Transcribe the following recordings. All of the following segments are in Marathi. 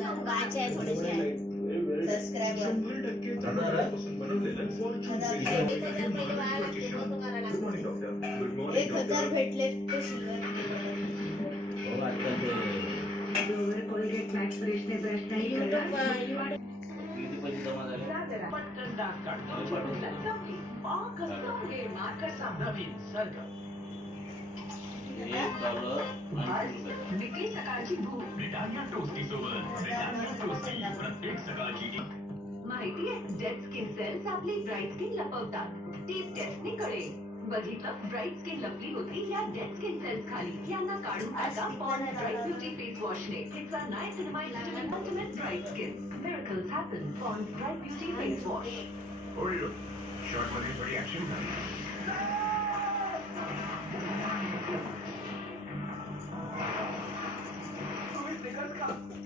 गायचे आहे थोडेसे सबस्क्रायबर एक 1000 भेटले ते सिल्वर कोलगेट मॅक्स फ्रेशने ब्रश नाही पटकन डाग काढतो निकली सकाळची भूक ब्रिटानिया टोस्टी सोबत ब्रिटानिया टोस्टी प्रत्येक सकाळची माहितीये डेड स्किन सेल्स आपली ब्राईट स्किन लपवतात ती टेस्टने कळेल बघितलं ब्राईट स्किन लपली होती या डेड स्किन सेल्स खाली यांना काढून टाका पॉन्ड ब्राईट ब्युटी फेस वॉशने it's a niacinamide vitamin ultimate bright skin miracles happen Pond's bright beauty face wash होय शॉर्ट मध्ये थोडी ऍक्शन झाली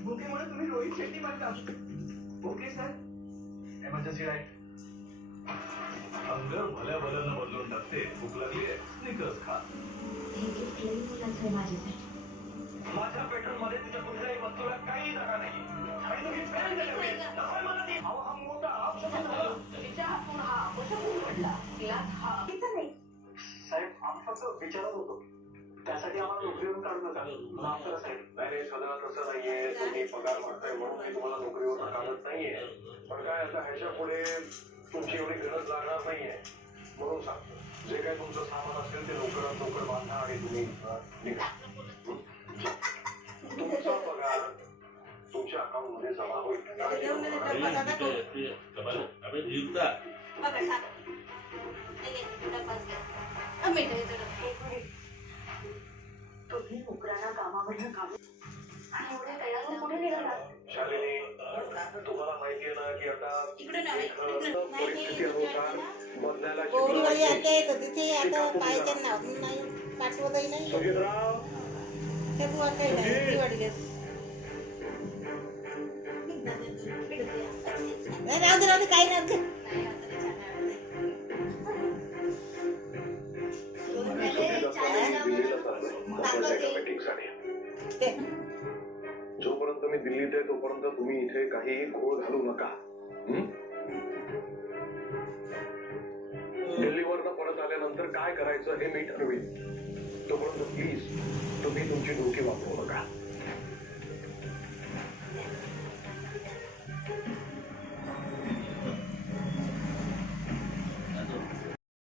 भूकेमुळे तुम्ही रोहित शेट्टी बनता ओके सर एमर्जन्सी राईट अंग भल्या भल्यानं बदलून टाकते भूक लागली स्निकर्स खा माझ्या पेट्रोल मध्ये तुझ्या कुठल्याही वस्तूला काही जागा नाही आणि तुम्ही हा मोठा अपशब्द झाला तिच्या हातून हा अपशब्द घडला तिला हा नाही साहेब आम्ही फक्त विचारत होतो त्यासाठी आम्हाला नोकरीवरून काढून नका माफ करा साहेब नाही सगळं तसं नाहीये तुम्ही पगार मागताय म्हणून मी तुम्हाला नोकरीवरून काढत नाहीये पण काय आता ह्याच्या पुढे तुमची एवढी गरज लागणार नाहीये म्हणून सांगतो जे काही तुमचं सामान असेल ते लवकरात लवकर बांधा आणि तुम्ही निघा तुमचा पगार तुमच्या अकाउंट मध्ये जमा होईल तुम्ही नोकरांना कामामध्ये काढू आणि एवढे तयार कुठे निघाला शालिनी तुम्हाला माहिती आहे ना की आता परिस्थितीनुसार बदलायला तिथे आता पाहिजे ना नाही पाठवतही नाही सुजितराव ते तू आता राहू दे काही राहू दे जोपर्यंत मी दिल्लीत आहे तोपर्यंत तुम्ही इथे काही घोळ घालू नका दिल्लीवरनं परत आल्यानंतर काय करायचं हे मी ठरवेन तोपर्यंत प्लीज तुम्ही तुमची डोकी वापरू नका